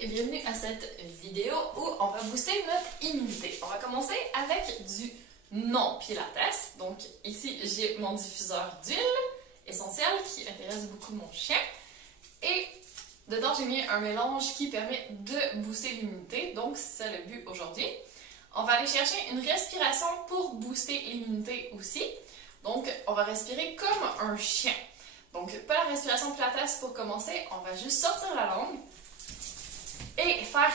et bienvenue à cette vidéo où on va booster notre immunité. On va commencer avec du non-pilates. Donc ici, j'ai mon diffuseur d'huile essentielle qui intéresse beaucoup mon chien. Et dedans, j'ai mis un mélange qui permet de booster l'immunité. Donc c'est le but aujourd'hui. On va aller chercher une respiration pour booster l'immunité aussi. Donc on va respirer comme un chien. Donc, pas la respiration pilates pour commencer, on va juste sortir la langue et faire...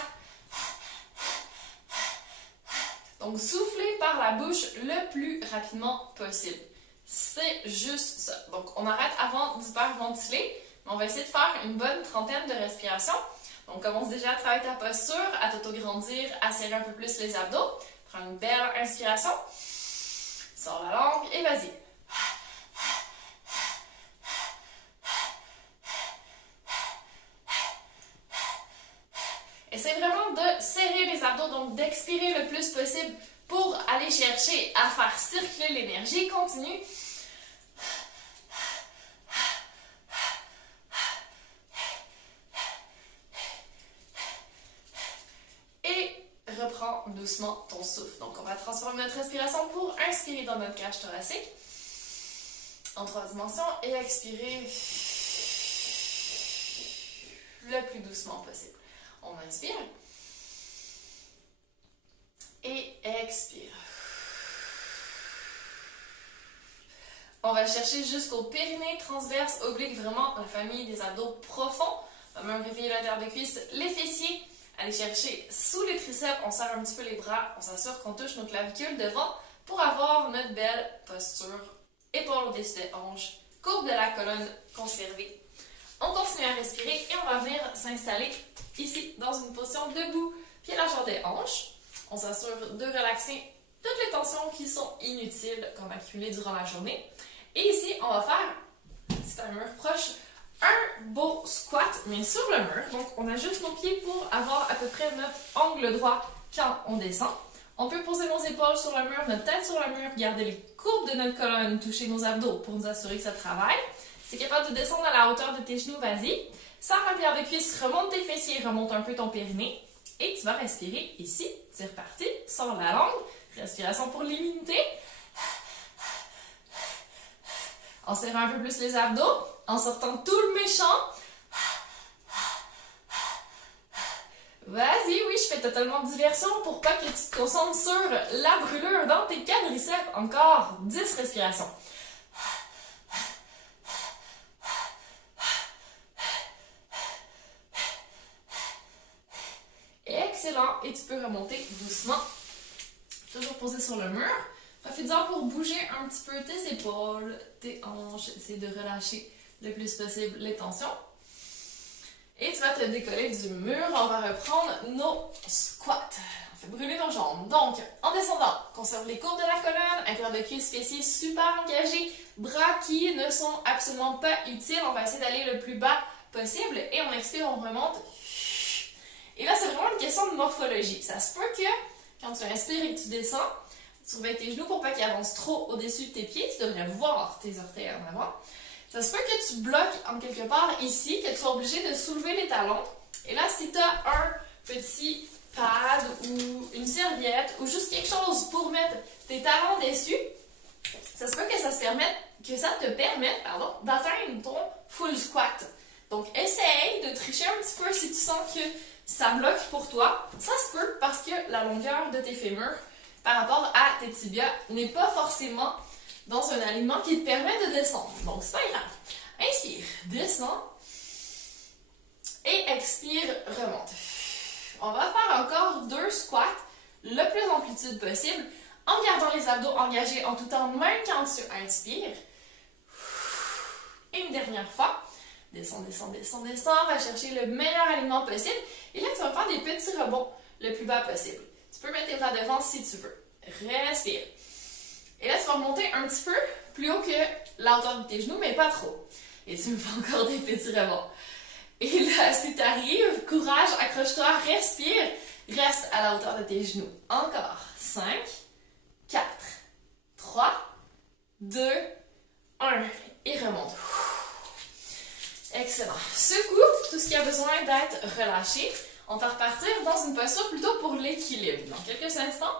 Donc, souffler par la bouche le plus rapidement possible. C'est juste ça. Donc, on arrête avant d'hyperventiler, mais on va essayer de faire une bonne trentaine de respirations. Donc, on commence déjà à travailler ta posture, à t'auto-grandir, à serrer un peu plus les abdos. Prends une belle inspiration. Sors la langue et vas-y. Essaye vraiment de serrer les abdos, donc d'expirer le plus possible pour aller chercher à faire circuler l'énergie. Continue. Et reprends doucement ton souffle. Donc, on va transformer notre respiration pour inspirer dans notre cage thoracique en 3 dimensions et expirer le plus doucement possible. On inspire et expire. On va chercher jusqu'au périnée transverse oblique, vraiment la famille des abdos profonds. On va même réveiller la terre de cuisse, les fessiers. Aller chercher sous les triceps, on serre un petit peu les bras, on s'assure qu'on touche nos clavicules devant pour avoir notre belle posture. Épaules au-dessus des hanches, courbe de la colonne conservée. On continue à respirer et on va venir s'installer ici dans une position debout, pied largeur des hanches. On s'assure de relaxer toutes les tensions qui sont inutiles qu'on a accumulées durant la journée. Et ici, on va faire, si c'est un mur proche, un beau squat, mais sur le mur. Donc, on ajuste nos pieds pour avoir à peu près notre angle droit quand on descend. On peut poser nos épaules sur le mur, notre tête sur le mur, garder les courbes de notre colonne, toucher nos abdos pour nous assurer que ça travaille. Si tu es capable de descendre à la hauteur de tes genoux, vas-y. Sans arrière de cuisse, remonte tes fessiers, remonte un peu ton périnée. Et tu vas respirer ici. C'est reparti. Sors la langue. Respiration pour l'immunité. En serrant un peu plus les abdos. En sortant tout le méchant. Vas-y, oui, je fais totalement diversion pour pas que tu te concentres sur la brûlure dans tes quadriceps. Encore 10 respirations. Excellent. Et tu peux remonter doucement. Toujours posé sur le mur. Profite-en pour bouger un petit peu tes épaules, tes hanches. Essaye de relâcher le plus possible les tensions. Et tu vas te décoller du mur. On va reprendre nos squats. On fait brûler nos jambes. Donc, en descendant, conserve les courbes de la colonne, intérieur de cuisse, fessiers super engagés, bras qui ne sont absolument pas utiles. On va essayer d'aller le plus bas possible. Et on expire, on remonte. Et là, c'est vraiment une question de morphologie. Ça se peut que, quand tu inspires et que tu descends, surveille tes genoux pour pas qu'ils avancent trop au-dessus de tes pieds. Tu devrais voir tes orteils en avant. Ça se peut que tu bloques en quelque part ici, que tu sois obligé de soulever les talons. Et là, si tu as un petit pad ou une serviette ou juste quelque chose pour mettre tes talons dessus, ça se peut que ça te permette d'atteindre ton full squat. Donc, essaye de tricher un petit peu si tu sens que ça bloque pour toi. Ça se peut parce que la longueur de tes fémurs par rapport à tes tibias n'est pas forcément dans un alignement qui te permet de descendre. Donc, c'est pas grave. Inspire, descends et expire, remonte. On va faire encore 2 squats, le plus d'amplitude possible, en gardant les abdos engagés en tout temps, même quand tu inspires. Et une dernière fois. Descends, descends, descends, descends. Va chercher le meilleur alignement possible. Et là, tu vas faire des petits rebonds le plus bas possible. Tu peux mettre tes bras devant si tu veux. Respire. Et là, tu vas remonter un petit peu plus haut que la hauteur de tes genoux, mais pas trop. Et tu me fais encore des petits rebonds. Et là, si tu arrives, courage, accroche-toi, respire. Reste à la hauteur de tes genoux. Encore. 5, 4, 3, 2, 1. Et remonte. Excellent. Secoue tout ce qui a besoin d'être relâché. On va repartir dans une posture plutôt pour l'équilibre. Dans quelques instants,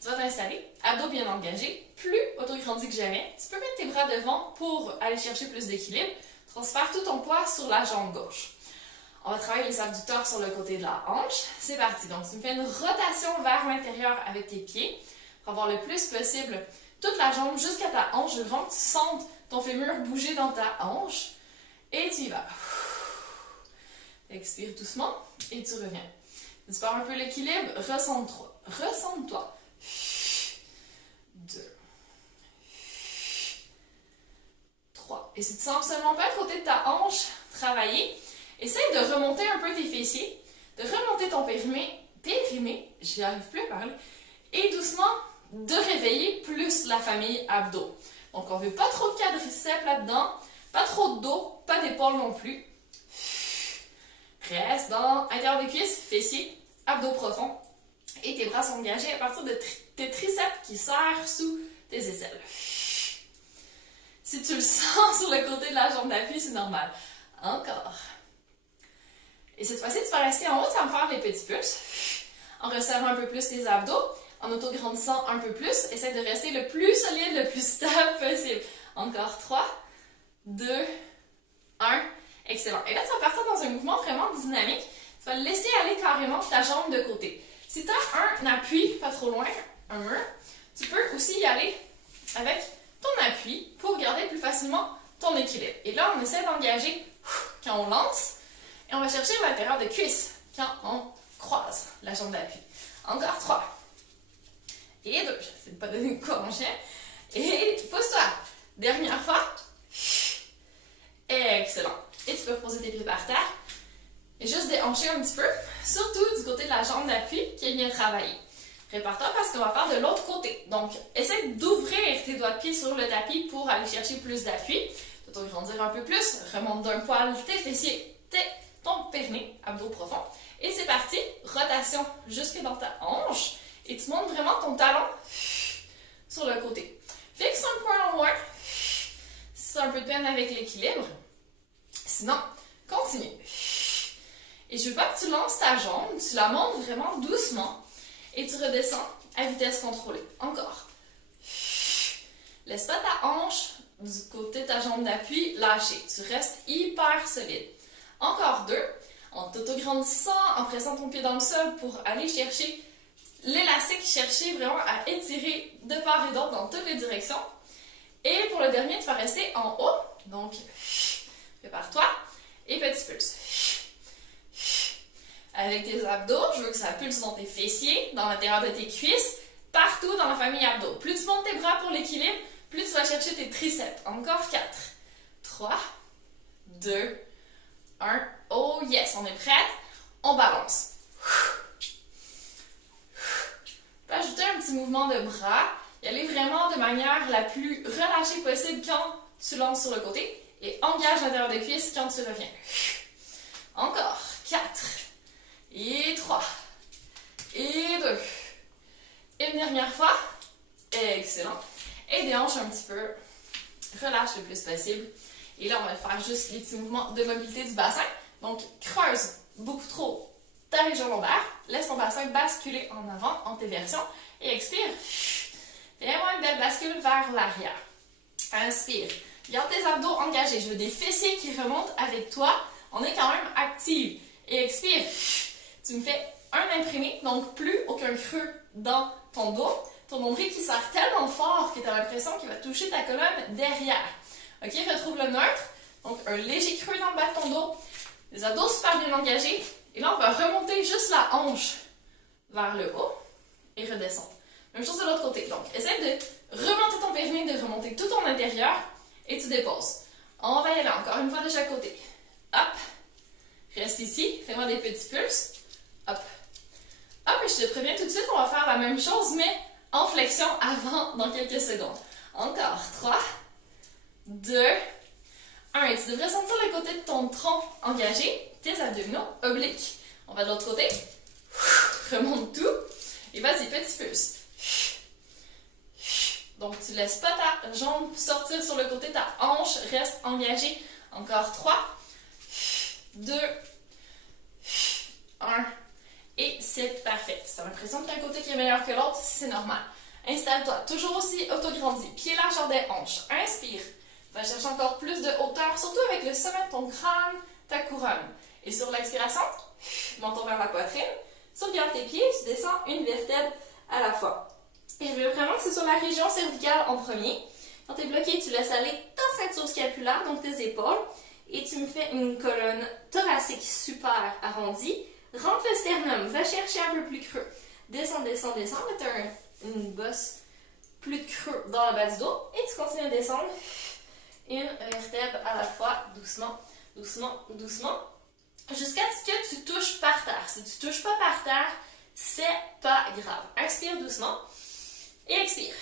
tu vas t'installer, abdos bien engagés, plus autograndi que jamais. Tu peux mettre tes bras devant pour aller chercher plus d'équilibre. Transfère tout ton poids sur la jambe gauche. On va travailler les abducteurs sur le côté de la hanche. C'est parti. Donc, tu me fais une rotation vers l'intérieur avec tes pieds pour avoir le plus possible toute la jambe jusqu'à ta hanche. Je veux vraiment que tu sentes ton fémur bouger dans ta hanche. Et tu y vas. Expire doucement et tu reviens. Tu perds un peu l'équilibre. Recentre-toi. Recentre-toi. 2. 3. Et si tu sens absolument pas le côté de ta hanche travailler, essaye de remonter un peu tes fessiers, de remonter ton périnée, j'y arrive plus à parler, et doucement de réveiller plus la famille abdos. Donc on veut pas trop de quadriceps là-dedans, pas trop de dos, pas d'épaule non plus. Reste dans l'intérieur des cuisses, fessiers, abdos profonds, et tes bras sont engagés à partir de tes triceps qui serrent sous tes aisselles. Si tu le sens sur le côté de la jambe d'appui, c'est normal. Encore. Et cette fois-ci, tu vas rester en haut, tu vas me faire les petits pulses. En resserrant un peu plus tes abdos, en auto-grandissant un peu plus. Essaie de rester le plus solide, le plus stable possible. Encore 3, 2, 1. Excellent. Et là, tu vas partir dans un mouvement vraiment dynamique. Tu vas laisser aller carrément ta jambe de côté. Si tu as un appui, pas trop loin, un mur, tu peux aussi y aller avec ton appui pour garder plus facilement ton équilibre. Et là, on essaie d'engager quand on lance et on va chercher l'intérieur de cuisse quand on croise la jambe d'appui. Encore 3. Et 2. J'essaie de ne pas donner de quoi mon chien. Et pousse-toi. Dernière fois. Excellent. Et tu peux poser tes pieds par terre et juste déhancher un petit peu, surtout du côté de la jambe d'appui qui est bien travaillée. Prépare-toi parce qu'on va faire de l'autre côté. Donc, essaie d'ouvrir tes doigts de pied sur le tapis pour aller chercher plus d'appui. Tu vas grandir un peu plus. Remonte d'un poil tes fessiers, ton périnée, abdos profonds. Et c'est parti. Rotation jusque dans ta hanche. Et tu montes vraiment ton talon sur le côté. Fixe un point en moins. Si tu as un peu de peine avec l'équilibre. Sinon, continue. Et je veux pas que tu lances ta jambe. Tu la montes vraiment doucement. Et tu redescends à vitesse contrôlée. Encore. Laisse pas ta hanche du côté de ta jambe d'appui lâcher. Tu restes hyper solide. Encore 2. En t'auto-grandissant, en pressant ton pied dans le sol pour aller chercher l'élastique, chercher vraiment à étirer de part et d'autre dans toutes les directions. Et pour le dernier, tu vas rester en haut. Donc, prépare-toi. Et petit pulse. Avec tes abdos, je veux que ça pulse dans tes fessiers, dans l'intérieur de tes cuisses, partout dans la famille abdos. Plus tu montes tes bras pour l'équilibre, plus tu vas chercher tes triceps. Encore 4, 3, 2, 1. Oh yes, on est prête. On balance. Tu peux ajouter un petit mouvement de bras. Y aller vraiment de manière la plus relâchée possible quand tu lances sur le côté. Et engage l'intérieur des cuisses quand tu reviens. Encore 4. Et 3. Et 2. Et une dernière fois. Excellent. Et déhanche un petit peu. Relâche le plus possible. Et là, on va faire juste les petits mouvements de mobilité du bassin. Donc, creuse beaucoup trop ta région lombaire. Laisse ton bassin basculer en avant, en téversion. Et expire. Fais vraiment une belle bascule vers l'arrière. Inspire. Garde tes abdos engagés. Je veux des fessiers qui remontent avec toi. On est quand même active. Et expire. Tu me fais un imprimé, donc plus aucun creux dans ton dos. Ton nombril qui serre tellement fort que tu as l'impression qu'il va toucher ta colonne derrière. Ok, retrouve le neutre. Donc, un léger creux dans le bas de ton dos. Les abdos super bien engagés. Et là, on va remonter juste la hanche vers le haut et redescendre. Même chose de l'autre côté. Donc, essaie de remonter ton périnée, de remonter tout ton intérieur et tu déposes. On va y aller encore une fois de chaque côté. Hop. Reste ici. Fais-moi des petits pulses. Hop. Hop, et je te préviens tout de suite, on va faire la même chose, mais en flexion avant dans quelques secondes. Encore. 3, 2, 1. Et tu devrais sentir le côté de ton tronc engagé, tes abdominaux obliques. On va de l'autre côté. Remonte tout. Et vas-y, petit pulse. Donc, tu ne laisses pas ta jambe sortir sur le côté, ta hanche reste engagée. Encore 3, 2, 1. Si tu as l'impression qu'il y a un côté qui est meilleur que l'autre, c'est normal. Installe-toi, toujours aussi autograndi, pied largeur des hanches. Inspire. Va chercher encore plus de hauteur, surtout avec le sommet de ton crâne, ta couronne. Et sur l'expiration, menton vers la poitrine. Sauvegarde tes pieds, tu descends une vertèbre à la fois. Et je veux vraiment que c'est sur la région cervicale en premier. Quand tu es bloqué, tu laisses aller ta ceinture scapulaire, donc tes épaules. Et tu me fais une colonne thoracique super arrondie. Rentre le sternum, va chercher un peu plus creux. Descends, descends, descends. Tu as une bosse plus de creux dans le bas du dos. Et tu continues à descendre. Une vertèbre à la fois, doucement, doucement, doucement. Jusqu'à ce que tu touches par terre. Si tu ne touches pas par terre, c'est pas grave. Inspire doucement et expire.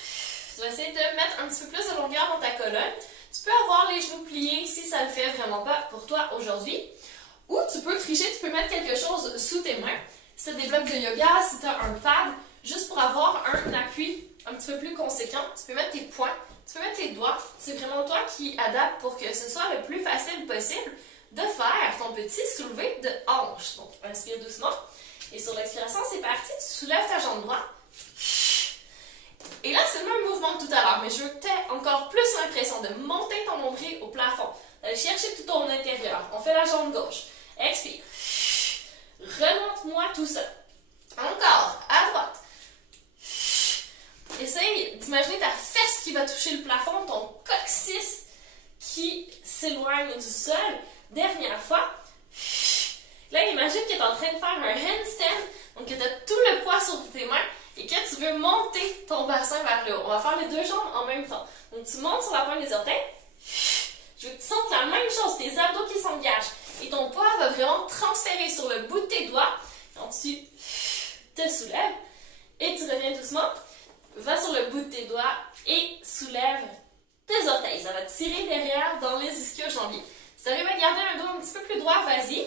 Tu vas essayer de mettre un petit peu plus de longueur dans ta colonne. Tu peux avoir les genoux pliés si ça ne le fait vraiment pas pour toi aujourd'hui. Ou tu peux tricher, tu peux mettre quelque chose sous tes mains. Si tu as des blocs de yoga, si tu as un pad, juste pour avoir un appui un petit peu plus conséquent, tu peux mettre tes poings, tu peux mettre tes doigts. C'est vraiment toi qui adapte pour que ce soit le plus facile possible de faire ton petit soulevé de hanche. Donc, inspire doucement. Et sur l'expiration, c'est parti. Tu soulèves ta jambe droite. Et là, c'est le même mouvement que tout à l'heure, mais je veux que tu aies encore plus l'impression de monter ton nombril au plafond, d'aller chercher tout ton intérieur. On fait la jambe gauche. Expire. Remonte-moi tout seul. Encore, à droite. Essaye d'imaginer ta fesse qui va toucher le plafond, ton coccyx qui s'éloigne du sol. Dernière fois. Là, imagine que tu es en train de faire un handstand, donc que tu as tout le poids sur tes mains et que tu veux monter ton bassin vers le haut. On va faire les deux jambes en même temps. Donc, tu montes sur la pointe des orteils. Je veux que tu sentes la même chose, tes abdos qui s'engagent. Et ton poids va vraiment transférer sur le bout de tes doigts quand tu te soulèves. Et tu reviens doucement. Va sur le bout de tes doigts et soulève tes orteils. Ça va te tirer derrière dans les ischio-jambiers. Si tu arrives à garder un dos un petit peu plus droit, vas-y.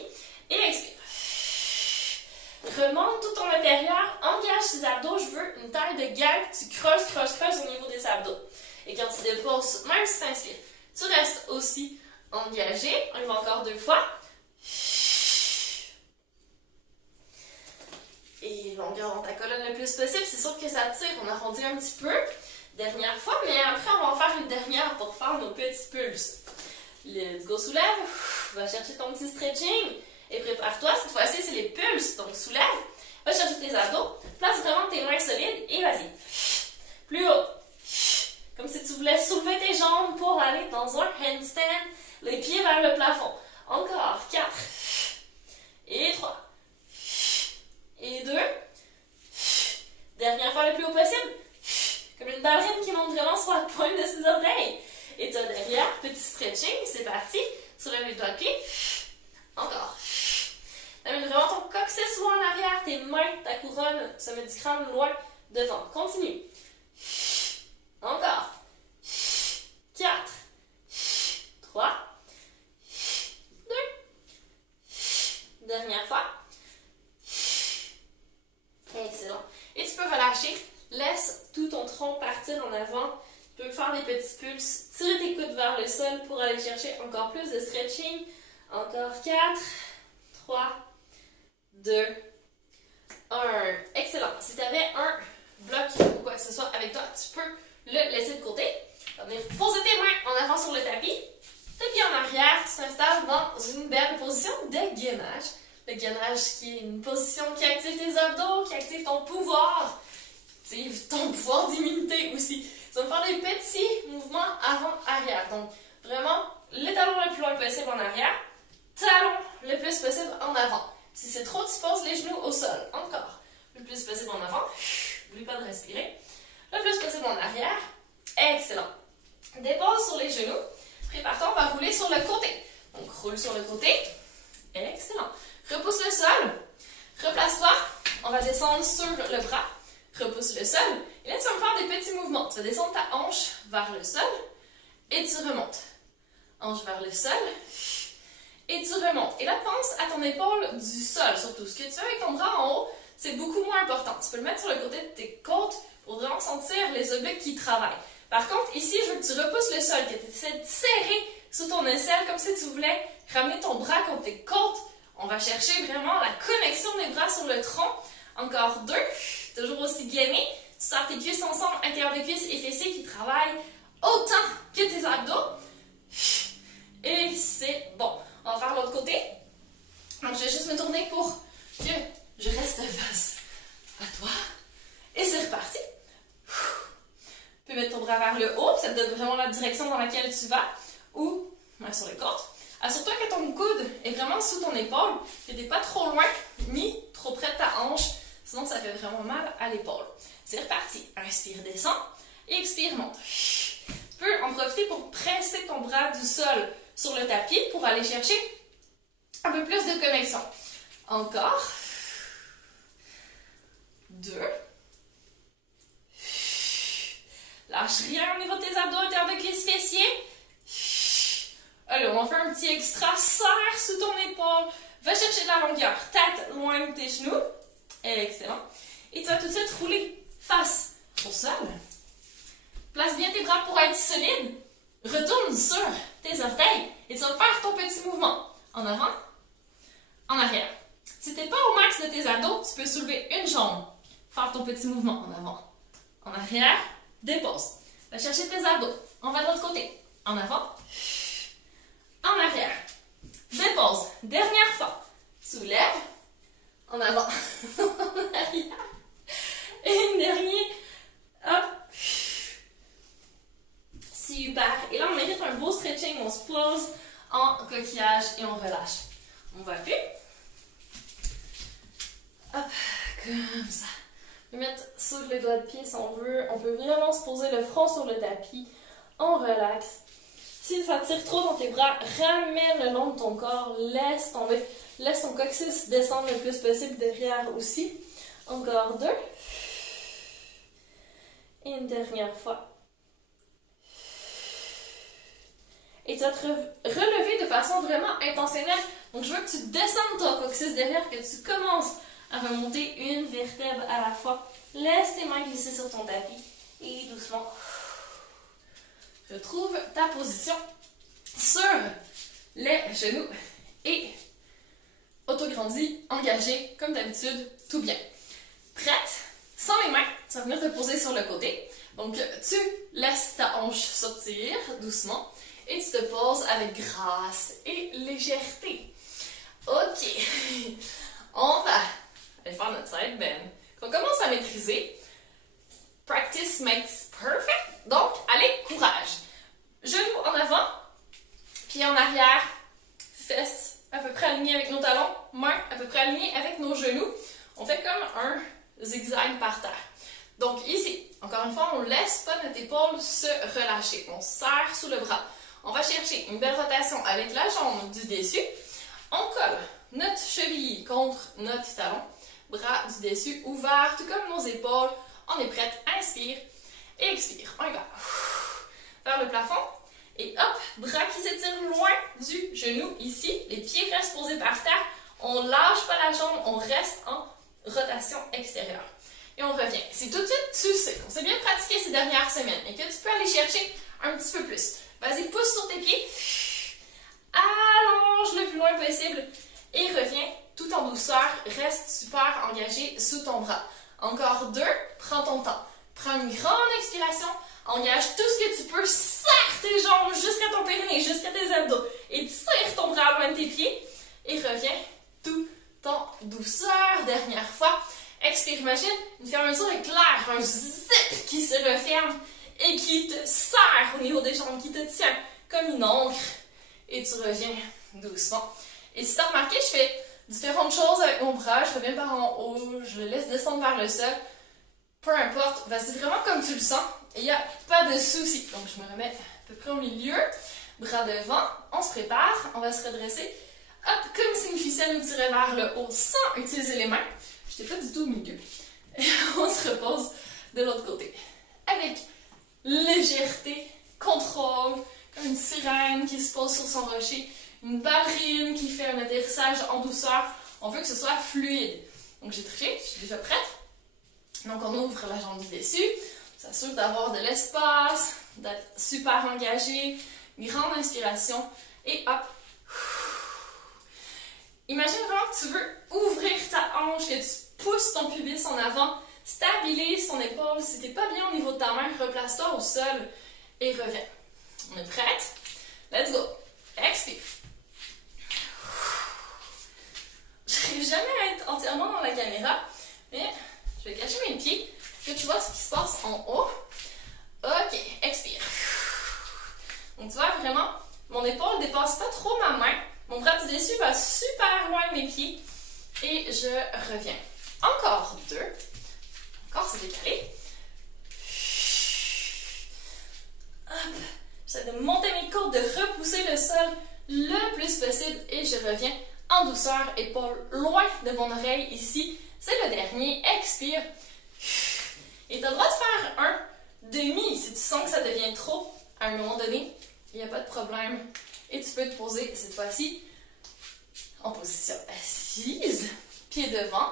Et expire. Remonte tout ton intérieur, engage tes abdos. Je veux une taille de guêpe. Tu creuses, creuses, creuses au niveau des abdos. Et quand tu déposes, même si tu inspires, tu restes aussi engagé. On y va encore 2 fois. Et longueur dans ta colonne le plus possible. C'est sûr que ça tire. On arrondit un petit peu. Dernière fois, mais après, on va en faire une dernière pour faire nos petits pulses. Let's go, soulève. Va chercher ton petit stretching. Et prépare-toi. Cette fois-ci, c'est les pulses. Donc, soulève. Va chercher tes abdos. Place vraiment tes mains solides et vas-y. Plus haut. Comme si tu voulais soulever tes jambes pour aller dans un handstand. Les pieds vers le plafond. Encore. 4. Et 3. Et 2. Dernière fois le plus haut possible. Comme une ballerine qui monte vraiment sur la pointe de ses orteils. Et tu as derrière, petit stretching. C'est parti. Soulève les doigts de pied. Encore. Amène vraiment ton coccyx loin en arrière, tes mains, ta couronne, sommet du crâne loin devant. Continue. Encore. 4. 3. 2. Dernière fois. Excellent. Et tu peux relâcher. Laisse tout ton tronc partir en avant. Tu peux faire des petits pulses. Tire tes coudes vers le sol pour aller chercher encore plus de stretching. Encore 4. 3. 2, 1. Excellent. Si tu avais un bloc ou quoi que ce soit avec toi, tu peux le laisser de côté. Tu vas venir poser tes mains en avant sur le tapis. Tes pieds en arrière, tu t'installes dans une belle position de gainage. Le gainage qui est une position qui active tes abdos, qui active ton pouvoir. Active ton pouvoir d'immunité aussi. Tu vas me faire des petits mouvements avant-arrière. Donc, vraiment, les talons le plus loin possible en arrière. Talons le plus possible en avant. Si c'est trop, tu poses les genoux au sol. Encore. Le plus possible en avant. N'oublie pas de respirer. Le plus possible en arrière. Excellent. Dépose sur les genoux. Prépare-toi, on va rouler sur le côté. Donc, roule sur le côté. Excellent. Repousse le sol. Replace-toi. On va descendre sur le bras. Repousse le sol. Et là, tu vas me faire des petits mouvements. Tu vas descendre ta hanche vers le sol. Et tu remontes. Hanche vers le sol. Et tu remontes. Et là, pense à ton épaule du sol, surtout. Ce que tu fais avec ton bras en haut, c'est beaucoup moins important. Tu peux le mettre sur le côté de tes côtes pour vraiment sentir les obliques qui travaillent. Par contre, ici, je veux que tu repousses le sol, que tu essaies de serrer sous ton aisselle, comme si tu voulais ramener ton bras contre tes côtes. On va chercher vraiment la connexion des bras sur le tronc Encore 2. Toujours aussi gainé. Tu sors tes cuisses ensemble, intérieur de cuisses et fessiers qui travaillent autant que tes abdos. Et c'est bon. On va faire l'autre côté. Donc, je vais juste me tourner pour que je reste face à toi. Et c'est reparti. Tu peux mettre ton bras vers le haut. Ça te donne vraiment la direction dans laquelle tu vas. Ou, main sur les côtes. Assure-toi que ton coude est vraiment sous ton épaule. Que tu n'es pas trop loin, ni trop près de ta hanche. Sinon, ça fait vraiment mal à l'épaule. C'est reparti. Inspire, descends. Et expire, monte. Tu peux en profiter pour presser ton bras du sol sur le tapis pour aller chercher un peu plus de connexion. Encore. 2. Lâche rien au niveau de tes abdos, intérieur de cuisses, fessiers. Allez, on va faire un petit extra. Serre sous ton épaule. Va chercher de la longueur. Tête loin de tes genoux. Excellent. Et tu vas tout de suite rouler face au sol. Place bien tes bras pour être solide. Retourne sur tes orteils et tu vas faire ton petit mouvement. En avant, en arrière. Si tu n'es pas au max de tes abdos, tu peux soulever une jambe. Faire ton petit mouvement en avant. En arrière, dépose. Va chercher tes abdos. On va de l'autre côté. En avant, en arrière. Dépose. Dernière fois. Soulève. En avant, en arrière. Et une dernière. Hop. Super. Et là, on mérite un beau stretching. On se pose en coquillage et on relâche. On va plus. Hop, comme ça. On peut mettre sur les doigts de pied si on veut. On peut vraiment se poser le front sur le tapis. On relaxe. Si ça tire trop dans tes bras, ramène le long de ton corps. Laisse tomber. Laisse ton coccyx descendre le plus possible derrière aussi. Encore 2. Et une dernière fois. Et tu vas te relever de façon vraiment intentionnelle. Donc, je veux que tu descendes ton coccyx derrière, que tu commences à remonter une vertèbre à la fois. Laisse tes mains glisser sur ton tapis. Et doucement, retrouve ta position sur les genoux. Et autograndi, engagé, comme d'habitude, tout bien. Prête? Sans les mains, tu vas venir te poser sur le côté. Donc, tu laisses ta hanche sortir doucement. Et tu te poses avec grâce et légèreté. Ok. On va aller faire notre side bend. On commence à maîtriser. Practice makes perfect. Donc, allez, courage. Genoux en avant, pieds en arrière, fesses à peu près alignées avec nos talons, mains à peu près alignées avec nos genoux. On fait comme un zigzag par terre. Donc ici, encore une fois, on ne laisse pas notre épaule se relâcher. On serre sous le bras. On va chercher une belle rotation avec la jambe du dessus. On colle notre cheville contre notre talon. Bras du dessus ouverts, tout comme nos épaules. On est prête. Inspire et expire. On y va. Vers le plafond. Et hop, bras qui s'étirent loin du genou ici. Les pieds restent posés par terre. On ne lâche pas la jambe. On reste en rotation extérieure. Et on revient. Si tout de suite tu sais qu'on s'est bien pratiqué ces dernières semaines et que tu peux aller chercher un petit peu plus, vas-y, pousse sur tes pieds. Allonge le plus loin possible et reviens tout en douceur. Reste super engagé sous ton bras. Encore 2, prends ton temps. Prends une grande expiration. Engage tout ce que tu peux. Serre tes jambes jusqu'à ton périnée, jusqu'à tes abdos. Et tire ton bras loin de tes pieds. Et reviens tout en douceur. Dernière fois. Expire, imagine une fermeture éclair, un zip qui se referme et qui te serre au niveau des jambes, qui te tient comme une encre. Et tu reviens doucement. Et si tu as remarqué, je fais différentes choses avec mon bras. Je reviens par en haut, je le laisse descendre vers le sol. Peu importe, vas-y vraiment comme tu le sens. Et il n'y a pas de souci. Donc je me remets à peu près au milieu. Bras devant, on se prépare, on va se redresser. Hop, comme si une ficelle nous tirait vers le haut sans utiliser les mains. Je n'étais pas du tout au milieu. Et on se repose de l'autre côté. Avec légèreté, contrôle, comme une sirène qui se pose sur son rocher, une ballerine qui fait un atterrissage en douceur. On veut que ce soit fluide. Donc j'ai triché, je suis déjà prête. Donc on ouvre la jambe du dessus. On s'assure d'avoir de l'espace, d'être super engagé. Grande inspiration. Et hop. Imagine vraiment que tu veux ouvrir ta hanche, que tu pousse ton pubis en avant, stabilise ton épaule. Si t'es pas bien au niveau de ta main, replace-toi au sol et reviens. On est prête? Let's go! Expire. Je n'arrive jamais à être entièrement dans la caméra, mais je vais cacher mes pieds, que tu vois ce qui se passe en haut. Ok, expire. Donc tu vois vraiment, mon épaule ne dépasse pas trop ma main, mon bras du dessus va super loin de mes pieds et je reviens. Encore 2. Encore c'est décalé. Hop. J'essaie de monter mes côtes, de repousser le sol le plus possible et je reviens en douceur, épaule loin de mon oreille ici. C'est le dernier. Expire. Et tu as le droit de faire un demi si tu sens que ça devient trop à un moment donné. Il n'y a pas de problème. Et tu peux te poser cette fois-ci en position assise, pied devant.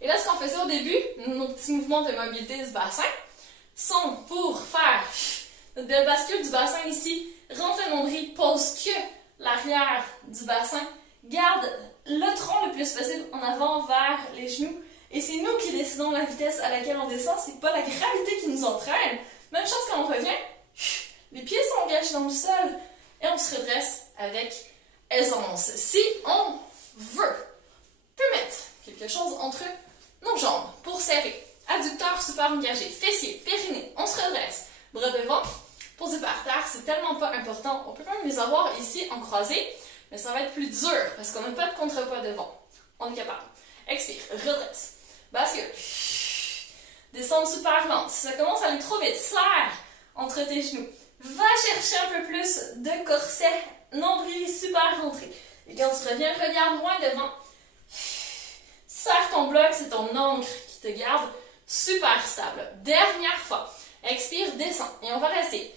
Et là, ce qu'on faisait au début, nos petits mouvements de mobilité du bassin, sont pour faire notre belle bascule du bassin ici. Rentre le nombril, pose que l'arrière du bassin. Garde le tronc le plus possible en avant vers les genoux. Et c'est nous qui décidons la vitesse à laquelle on descend. C'est pas la gravité qui nous entraîne. Même chose quand on revient. Les pieds sont engagés dans le sol et on se redresse avec aisance. Si on veut, on peut mettre quelque chose entre nos jambes pour serrer. Adducteur super engagé, fessier, périnée, on se redresse. Bras devant, posé par terre, c'est tellement pas important. On peut même les avoir ici en croisé, mais ça va être plus dur parce qu'on n'a pas de contrepoids devant. On est capable. Expire, redresse. Bascule. Descendre super lente. Si ça commence à aller trop vite, serre entre tes genoux. Va chercher un peu plus de corset, nombril super rentré. Et quand tu reviens, regarde loin devant. Serre ton bloc, c'est ton ancre qui te garde super stable. Dernière fois. Expire, descends. Et on va rester.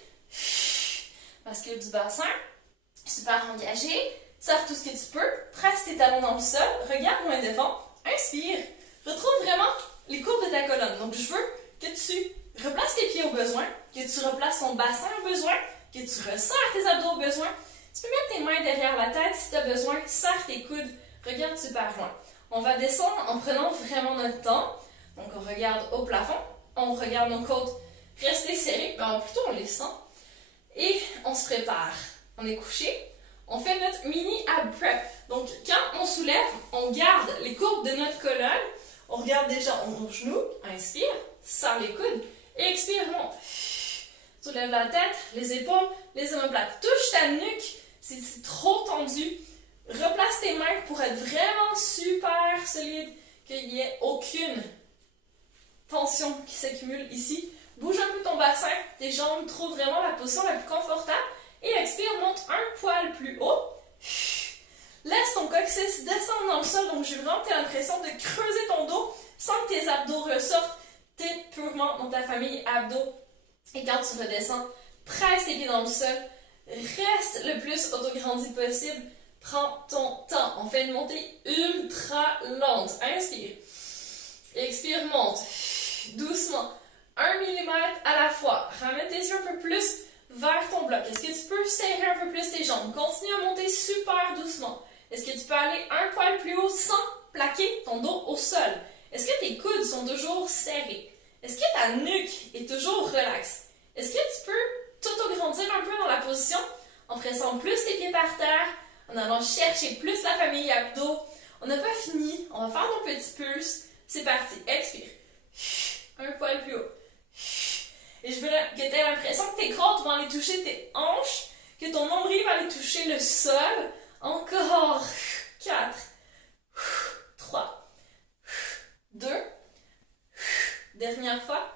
Bascule du bassin. Super engagé. Serre tout ce que tu peux. Presse tes talons dans le sol. Regarde loin devant. Inspire. Retrouve vraiment les courbes de ta colonne. Donc, je veux que tu replaces tes pieds au besoin, que tu replaces ton bassin au besoin, que tu resserres tes abdos au besoin. Tu peux mettre tes mains derrière la tête si tu as besoin. Serre tes coudes. Regarde super loin. On va descendre en prenant vraiment notre temps. Donc, on regarde au plafond. On regarde nos côtes rester serrées. Plutôt, on les sent. Et on se prépare. On est couché. On fait notre mini ab prep. Donc, quand on soulève, on garde les courbes de notre colonne. On regarde déjà nos genoux. Inspire, serre les coudes. Et expire, monte. Soulève la tête, les épaules, les omoplates. Touche ta nuque si c'est trop tendu. Replace tes mains pour être vraiment super solide. Qu'il n'y ait aucune tension qui s'accumule ici. Bouge un peu ton bassin, tes jambes. Trouve vraiment la position la plus confortable. Et expire, monte un poil plus haut. Laisse ton coccyx descendre dans le sol. Donc, j'ai vraiment l'impression de creuser ton dos sans que tes abdos ressortent. Tu es purement dans ta famille abdos. Et quand tu redescends, presse tes pieds dans le sol. Reste le plus autograndi possible. Prends ton temps. On fait une montée ultra lente. Inspire. Expire, monte. Doucement. 1 mm à la fois. Ramène tes yeux un peu plus vers ton bloc. Est-ce que tu peux serrer un peu plus tes jambes? Continue à monter super doucement. Est-ce que tu peux aller un poil plus haut sans plaquer ton dos au sol? Est-ce que tes coudes sont toujours serrés? Est-ce que ta nuque est toujours relaxe? Est-ce que tu peux t'auto-grandir un peu dans la position en pressant plus tes pieds par terre, en allant chercher plus la famille abdos? On n'a pas fini. On va faire nos petits pulses. C'est parti. Expire. Un poil plus haut. Et je veux que tu aies l'impression que tes côtes vont aller toucher tes hanches, que ton nombril va aller toucher le sol. Encore. 4, 3, 2. Dernière fois.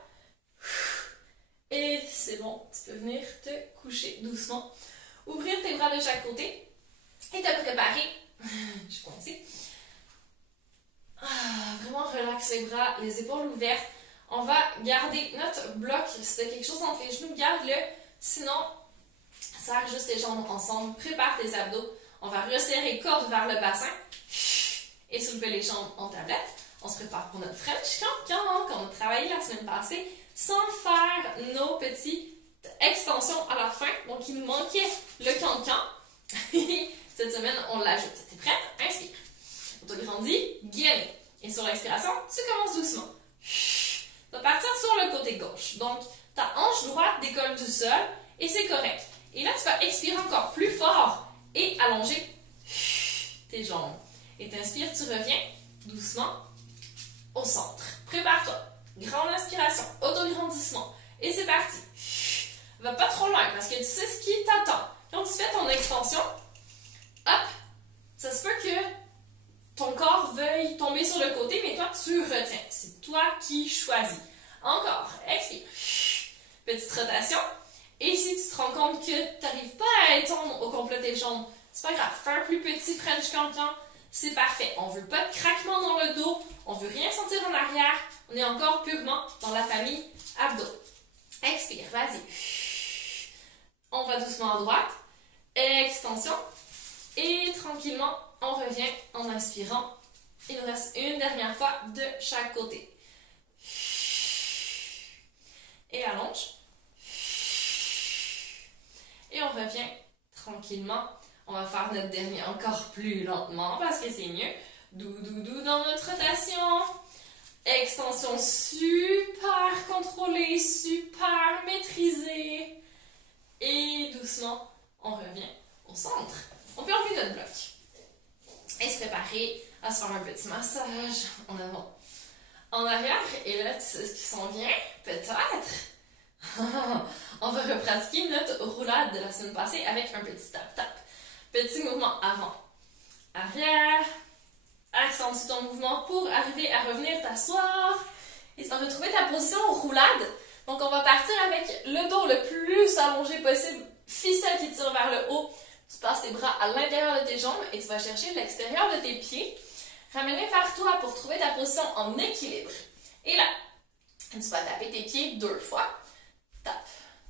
Et c'est bon, tu peux venir te coucher doucement. Ouvrir tes bras de chaque côté et te préparer. Je suis coincée. Vraiment relaxe les bras, les épaules ouvertes. On va garder notre bloc. Si tu as quelque chose entre les genoux, garde-le. Sinon, serre juste tes jambes ensemble. Prépare tes abdos. On va resserrer corde vers le bassin. Et soulever les jambes en tablette. On se prépare pour notre French cancan qu'on a travaillé la semaine passée sans faire nos petites extensions à la fin. Donc, il nous manquait le cancan. Cette semaine, on l'ajoute. T'es prête? Inspire. Autograndis, gainé. Et sur l'expiration, tu commences doucement. Tu vas partir sur le côté gauche. Donc, ta hanche droite décolle du sol et c'est correct. Et là, tu vas expirer encore plus fort et allonger tes jambes. Et t'inspires, tu reviens doucement au centre. Prépare-toi. Grande inspiration, autograndissement. Et c'est parti. Va pas trop loin parce que tu sais ce qui t'attend. Quand tu fais ton extension, hop, ça se peut que ton corps veuille tomber sur le côté, mais toi, tu retiens. C'est toi qui choisis. Encore, expire. Petite rotation. Et si tu te rends compte que tu n'arrives pas à étendre au complet tes jambes, c'est pas grave. Fais un plus petit French cancan, c'est parfait. On veut pas de craquement dans le dos, on veut rien sentir en arrière. On est encore purement dans la famille abdos. Expire, vas-y. On va doucement à droite. Extension. Et tranquillement, on revient en inspirant. Il nous reste une dernière fois de chaque côté. Et allonge. Et on revient tranquillement. On va faire notre dernier encore plus lentement parce que c'est mieux. Doudou dans notre rotation. Extension super contrôlée, super maîtrisée. Et doucement, on revient au centre. On peut enlever notre bloc. Et se préparer à se faire un petit massage en avant, en arrière. Et là, tu sais ce qui s'en vient? Peut-être. On va repratiquer notre roulade de la semaine passée avec un petit tap-tap. Petit mouvement avant, arrière. Accentue ton mouvement pour arriver à revenir t'asseoir. Et tu vas retrouver ta position roulade. Donc, on va partir avec le dos le plus allongé possible. Ficelle qui tire vers le haut. Tu passes tes bras à l'intérieur de tes jambes et tu vas chercher l'extérieur de tes pieds. Ramener vers toi pour trouver ta position en équilibre. Et là, tu vas taper tes pieds 2 fois. Tap,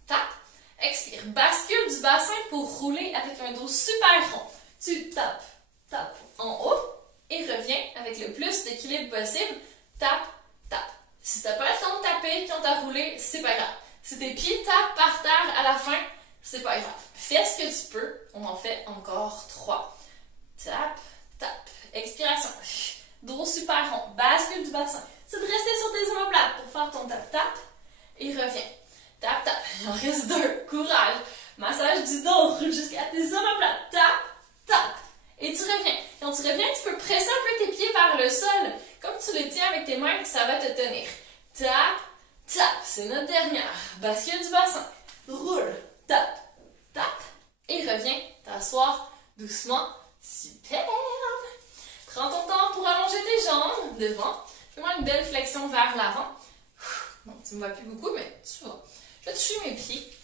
tap. Expire. Bascule du bassin pour rouler avec un dos super rond. Tu tapes, tapes en haut et reviens avec le plus d'équilibre possible. Tape, tape. Si tu n'as pas le temps de taper quand tu as roulé, c'est pas grave. Si tes pieds tapent par terre à la fin, c'est pas grave. Fais ce que tu peux. On en fait encore 3. Tap, tap. Expiration. Dos super rond. Bascule du bassin. C'est de rester sur tes omoplates pour faire ton tap-tap. Et reviens. Tap, tap. Il en reste 2. Courage. Massage du dos. Roule jusqu'à tes omoplates. Tap, tap. Et tu reviens. Quand tu reviens, tu peux presser un peu tes pieds vers le sol. Comme tu les tiens avec tes mains, ça va te tenir. Tap, tap. C'est notre dernière. Bascule du bassin. Roule. Tap, tap. Et reviens t'asseoir doucement. Superbe. Prends ton temps pour allonger tes jambes devant. Fais-moi une belle flexion vers l'avant. Donc, tu ne me vois plus beaucoup, mais tu vois. Je vais toucher mes pieds.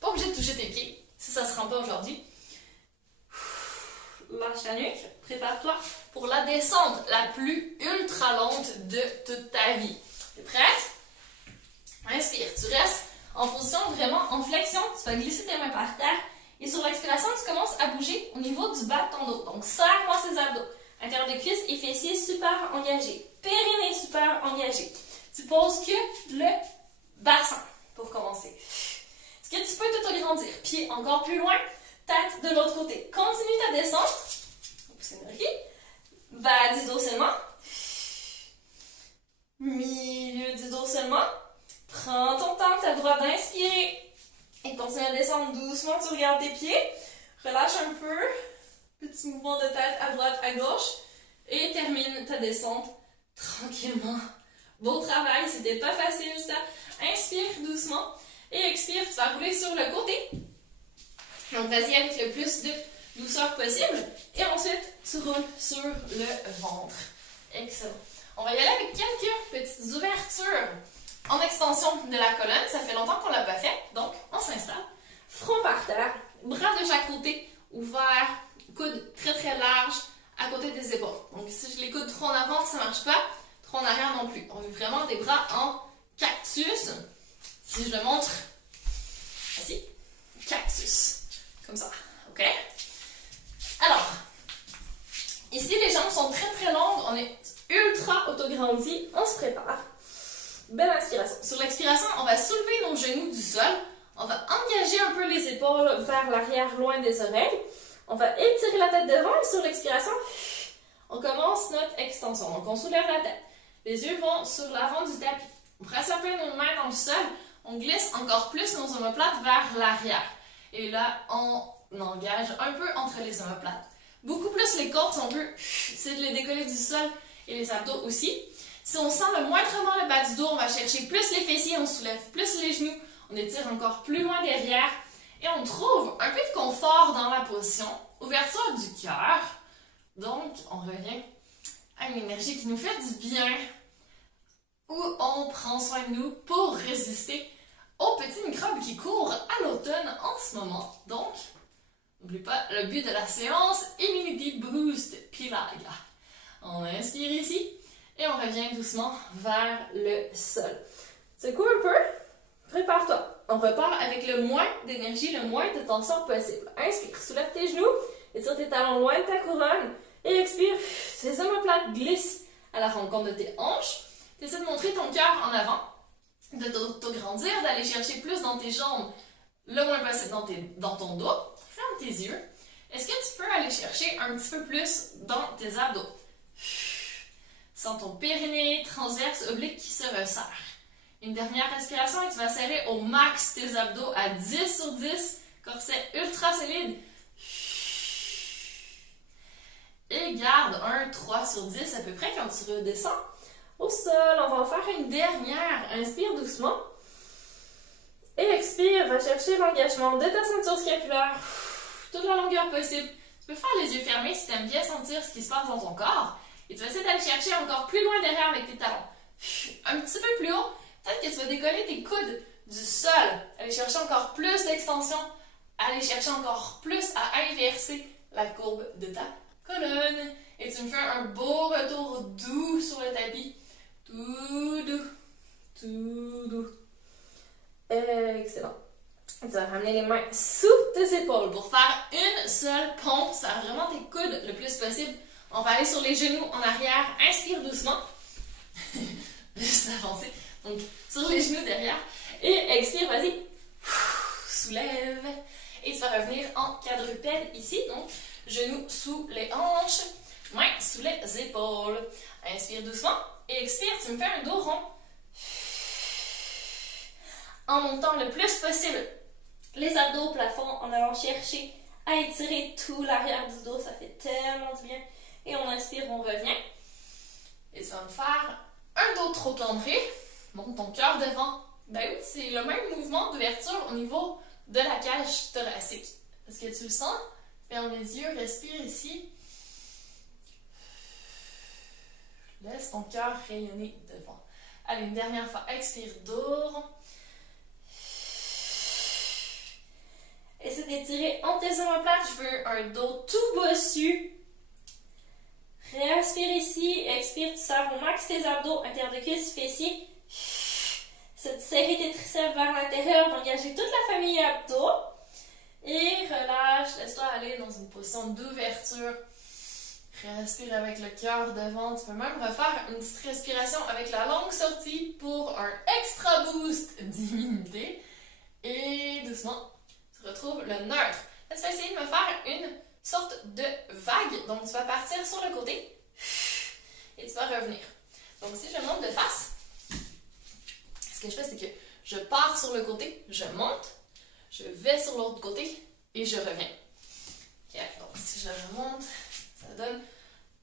Pas obligé de toucher tes pieds si ça ne se rend pas aujourd'hui. Lâche la nuque. Prépare-toi pour la descente la plus ultra longue de toute ta vie. Tu es prête? Inspire. Tu restes en position vraiment en flexion. Tu vas glisser tes mains par terre. Et sur l'expiration, tu commences à bouger au niveau du bas de ton dos. Donc, serre-moi ces abdos. Intérieur de cuisse et fessiers super engagés. Périnée super engagé. Tu poses que le bassin pour commencer. Est-ce que tu peux t'auto-grandir? Pied encore plus loin. Tête de l'autre côté. Continue ta descente. C'est une bas du dos seulement. Milieu du dos seulement. Prends ton temps. Tu as le droit d'inspirer. Et continue à descendre doucement. Tu regardes tes pieds. Relâche un peu. Petit mouvement de tête à droite, à gauche. Et termine ta descente tranquillement. Beau travail. C'était pas facile ça. Inspire doucement. Et expire. Tu vas rouler sur le côté. Donc vas-y avec le plus de douceur possible. Et ensuite, tu roules sur le ventre. Excellent. On va y aller avec quelques petites ouvertures en extension de la colonne. Ça fait longtemps qu'on ne l'a pas fait. Donc, on s'installe. Front par terre. Bras de chaque côté ouverts. Coude très très large à côté des épaules. Donc si je les coude trop en avant, ça ne marche pas. Trop en arrière non plus. On veut vraiment des bras en cactus. Si je le montre, voici, cactus. Comme ça, ok? Alors, ici les jambes sont très très longues. On est ultra autograndi. On se prépare. Belle inspiration. Sur l'expiration, on va soulever nos genoux du sol. On va engager un peu les épaules vers l'arrière, loin des oreilles. On va étirer la tête devant et sur l'expiration, On commence notre extension. Donc, on soulève la tête. Les yeux vont sur l'avant du tapis. On presse un peu nos mains dans le sol. On glisse encore plus nos omoplates vers l'arrière. Et là, on engage un peu entre les omoplates. Beaucoup plus les côtes, on peut essayer de les décoller du sol et les abdos aussi. Si on sent le moindrement le bas du dos, on va chercher plus les fessiers, on soulève plus les genoux, on étire encore plus loin derrière et on trouve un peu de confort dans la position. Ouverture du cœur. Donc, on revient à une énergie qui nous fait du bien, où on prend soin de nous pour résister aux petits microbes qui courent à l'automne en ce moment. Donc, n'oublie pas le but de la séance, Immunity Boost Pilates. On inspire ici et on revient doucement vers le sol. Secoue un peu, prépare-toi. On repart avec le moins d'énergie, le moins de tension possible. Inspire, soulève tes genoux, étire tes talons loin de ta couronne et expire. Tes omoplates glissent à la rencontre de tes hanches. Tu essaies de montrer ton cœur en avant, de t'augrandir, d'aller chercher plus dans tes jambes, le moins possible dans ton dos. Ferme tes yeux. Est-ce que tu peux aller chercher un petit peu plus dans tes abdos? Sens ton périnée transverse oblique qui se resserre. Une dernière respiration et tu vas serrer au max tes abdos à 10 sur 10. Corset ultra solide. Et garde un 3 sur 10 à peu près quand tu redescends au sol. On va en faire une dernière. Inspire doucement. Et expire. Va chercher l'engagement de ta ceinture scapulaire. Toute la longueur possible. Tu peux faire les yeux fermés si tu aimes bien sentir ce qui se passe dans ton corps. Et tu vas essayer d'aller chercher encore plus loin derrière avec tes talons. Un petit peu plus haut. Peut-être que tu vas décoller tes coudes du sol. Aller chercher encore plus d'extension. Aller chercher encore plus à inverser la courbe de ta colonne. Et tu me fais un beau retour doux sur le tapis. Tout doux. Tout doux. Excellent. Tu vas ramener les mains sous tes épaules pour faire une seule pompe. Serre vraiment tes coudes le plus possible. On va aller sur les genoux en arrière. Inspire doucement. Juste avancer. Donc, sur les genoux derrière. Et expire, vas-y. Soulève. Et tu vas revenir en quadrupède ici. Donc, genoux sous les hanches. Mains sous les épaules. Inspire doucement. Et expire, tu me fais un dos rond. En montant le plus possible les abdos au plafond, en allant chercher à étirer tout l'arrière du dos. Ça fait tellement du bien. Et on inspire, on revient. Et tu vas me faire un dos trop cambré. Monte ton cœur devant. Ben oui, c'est le même mouvement d'ouverture au niveau de la cage thoracique. Est-ce que tu le sens? Ferme les yeux, respire ici. Laisse ton cœur rayonner devant. Allez, une dernière fois. Expire, dos rond. Essaie d'étirer entre tes omoplates. Je veux un dos tout bossu. Respire ici. Expire, tu serres au max tes abdos, intérieur de cuisse, fessiers. Serrer tes triceps vers l'intérieur, d'engager toute la famille abdos. Et relâche, laisse-toi aller dans une position d'ouverture. Respire avec le cœur devant. Tu peux même refaire une petite respiration avec la longue sortie pour un extra boost d'immunité. Et doucement, tu retrouves le neutre. Là, tu vas essayer de me faire une sorte de vague. Donc, tu vas partir sur le côté et tu vas revenir. Donc, si je monte de face, ce que je fais, c'est que je pars sur le côté, je monte, je vais sur l'autre côté et je reviens. Okay, donc, si je remonte, ça donne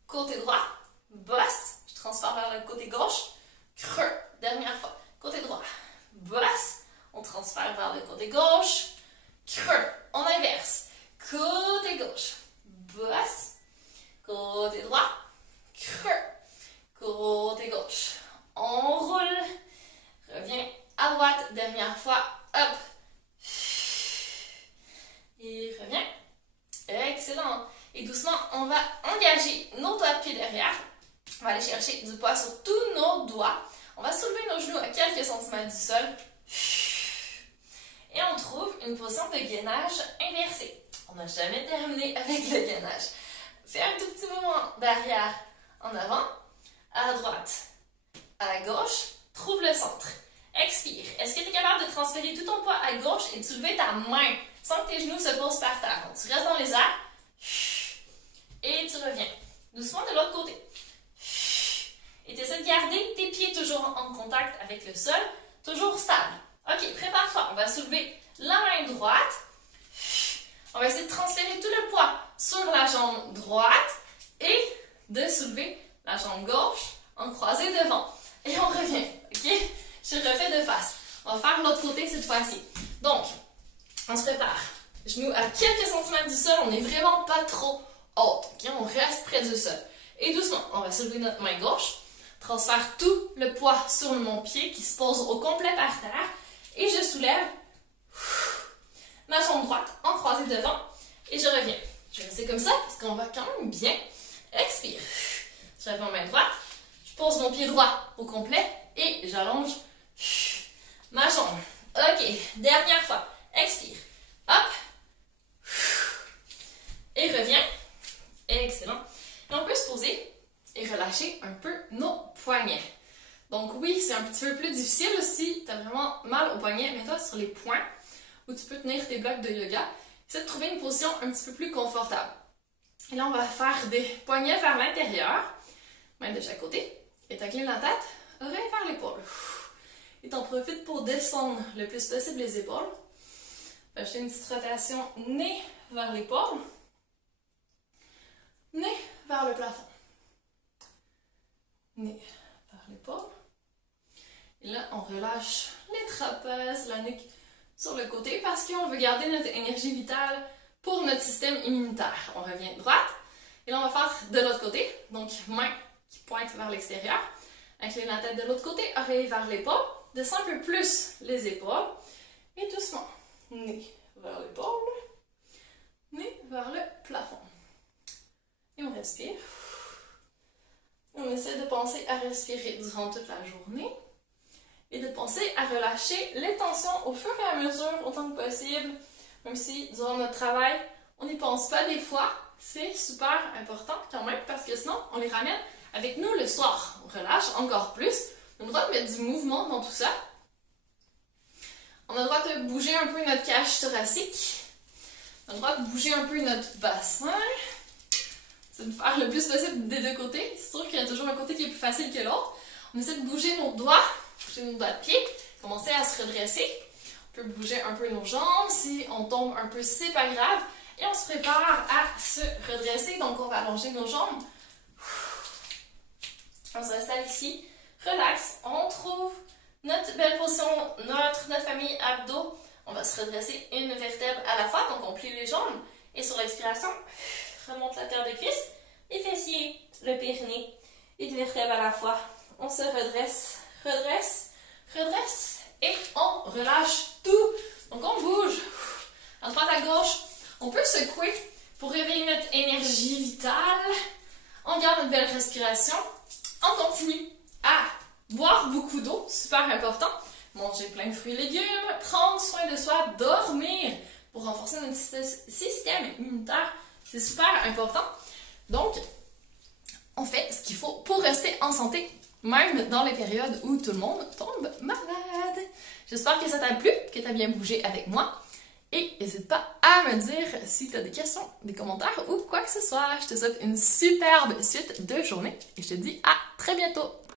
côté droit, bosse, je transfère vers le côté gauche, creux, dernière fois, côté droit, bosse, on transfère vers le côté gauche, creux, on inverse, côté gauche, bosse, côté droit, creux, côté gauche, on roule, reviens à droite, dernière fois, hop, et reviens, excellent. Et doucement, on va engager nos doigts de pied derrière. On va aller chercher du poids sur tous nos doigts. On va soulever nos genoux à quelques centimètres du sol. Et on trouve une position de gainage inversée. On n'a jamais terminé avec le gainage. Fais un tout petit mouvement d'arrière en avant, à droite, à gauche. Trouve le centre. Expire. Est-ce que tu es capable de transférer tout ton poids à gauche et de soulever ta main sans que tes genoux se posent par terre? Donc, tu restes dans les airs. Et tu reviens. Doucement de l'autre côté. Et tu essaies de garder tes pieds toujours en contact avec le sol, toujours stable. Ok, prépare-toi. On va soulever la main droite. On va essayer de transférer tout le poids sur la jambe droite et de soulever la jambe gauche en croisé devant. Et on revient, ok? Je refais de face. On va faire l'autre côté cette fois-ci. Donc, on se prépare. Genoux à quelques centimètres du sol, on n'est vraiment pas trop haut. Okay? On reste près du sol. Et doucement, on va soulever notre main gauche, transfère tout le poids sur mon pied qui se pose au complet par terre et je soulève ma jambe droite en croisée devant et je reviens. Je vais rester comme ça parce qu'on va quand même bien. Expire. Je lève ma main droite, je pose mon pied droit au complet et j'allonge ma jambe. Ok, dernière fois. Expire. Hop. Et reviens. Excellent. Et on peut se poser et relâcher un peu nos poignets. Donc oui, c'est un petit peu plus difficile si tu as vraiment mal aux poignets. Mets-toi sur les points où tu peux tenir tes blocs de yoga. Essaie de trouver une position un petit peu plus confortable. Et là, on va faire des poignets vers l'intérieur. Main de chaque côté. Et t'inclines la tête, oreille vers l'épaule. Et t'en profites pour descendre le plus possible les épaules. Je fais une petite rotation nez vers l'épaule. Nez vers le plafond. Nez vers l'épaule. Et là, on relâche les trapèzes, la nuque sur le côté parce qu'on veut garder notre énergie vitale pour notre système immunitaire. On revient droite. Et là, on va faire de l'autre côté. Donc, main qui pointe vers l'extérieur. Incline la tête de l'autre côté, oreille vers l'épaule. Descends un peu plus les épaules. Et doucement, nez vers l'épaule. Nez vers le plafond. Et on respire. On essaie de penser à respirer durant toute la journée. Et de penser à relâcher les tensions au fur et à mesure, autant que possible. Même si, durant notre travail, on n'y pense pas des fois. C'est super important quand même, parce que sinon, on les ramène avec nous le soir. On relâche encore plus. On a le droit de mettre du mouvement dans tout ça. On a le droit de bouger un peu notre cage thoracique. On a le droit de bouger un peu notre bassin. C'est de faire le plus possible des deux côtés. C'est sûr qu'il y a toujours un côté qui est plus facile que l'autre. On essaie de bouger nos doigts, bouger nos doigts de pied, commencer à se redresser. On peut bouger un peu nos jambes. Si on tombe un peu, c'est pas grave. Et on se prépare à se redresser. Donc, on va allonger nos jambes. On s'installe ici. Relax. On trouve notre belle position, notre famille abdos. On va se redresser une vertèbre à la fois. Donc, on plie les jambes. Et sur l'expiration, remonte la terre des cuisses, les fessiers, le périnée. Une vertèbre à la fois. On se redresse, redresse, redresse. Et on relâche tout. Donc, on bouge. À droite, à gauche. On peut secouer pour réveiller notre énergie vitale. On garde une belle respiration. On continue à boire beaucoup d'eau, super important. Manger plein de fruits et légumes, prendre soin de soi, dormir pour renforcer notre système immunitaire. C'est super important. Donc, on fait ce qu'il faut pour rester en santé, même dans les périodes où tout le monde tombe malade. J'espère que ça t'a plu, que tu as bien bougé avec moi. Et n'hésite pas à me dire si tu as des questions, des commentaires ou quoi que ce soit. Je te souhaite une superbe suite de journée et je te dis à très bientôt!